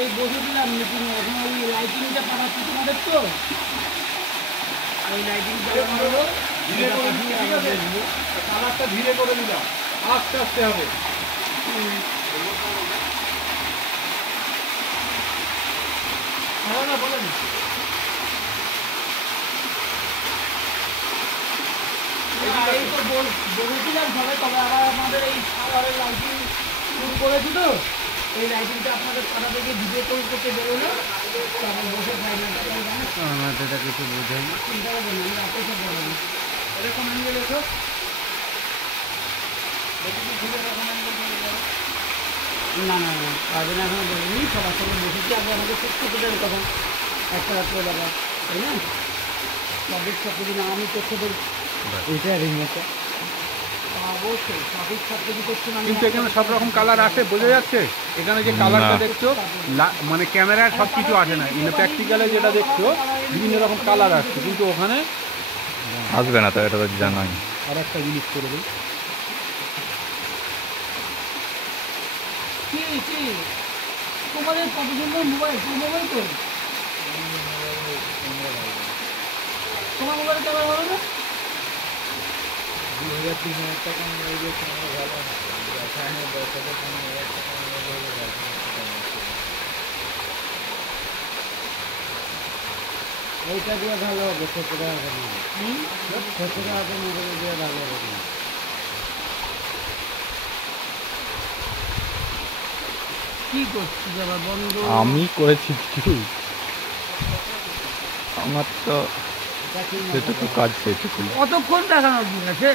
এই বসে দিলাম মিটিং এখন ওই লাইটিংটা পাঠাচ্ছি তোমাদের তো ওই লাইটিংটা ধীরে করে কালারটা ধীরে করে দিলাম আস্তে আস্তে হবে না বলেন এই তো বলেছিলাম সবাই তবে আবার আমাদের এই সাগরের লাইটিং শুরু করেছি তো এই লাইটিংটা আপনাদের পাঠাতে গিয়ে ভিডিও কল করতে বেরোলো তারপর বসে আমাদের কিছু বোঝেন চিন্তা করবেন আমি রাতে সব বলবো এরকম অ্যাঙ্গেল এসো না না না পারবে না এখন বলিনি সবার সঙ্গে বসেছি আগে আমাদের সুস্থ করে তখন একটা রাত্রে ব্যাপার তাই না সবের সব কিছু না আমি তথ্য দেব এটা রিমোটটা অবশ্যই সবের সব কিছু করছি না কিন্তু এখানে সব রকম কালার আসে বোঝা যাচ্ছে এখানে যে কালারটা দেখছো মানে ক্যামেরায় সব কিছু আসে না কিন্তু প্র্যাকটিক্যালে যেটা দেখছো বিভিন্ন রকম কালার আসছে কিন্তু ওখানে আসবে না তো এটা তো জানাই আর একটা জিনিস করে দিই কি কি তোমাদের কত সুন্দর মোবাইল তো তোমার মোবাইল ক্যামেরা ভালো না 2000-3000 টাকা নিয়ে ক্যামেরা ভালো না 10,000 টাকা এইটা দিয়ে ভালো হবে 70,000 মোবাইল দিয়ে ভালো হবে কি করছিস আবার বন্ধ আমি করেছি কিছু আমার তো যেটুকু কাজ সেটুকুই কতক্ষণ দেখানো আছে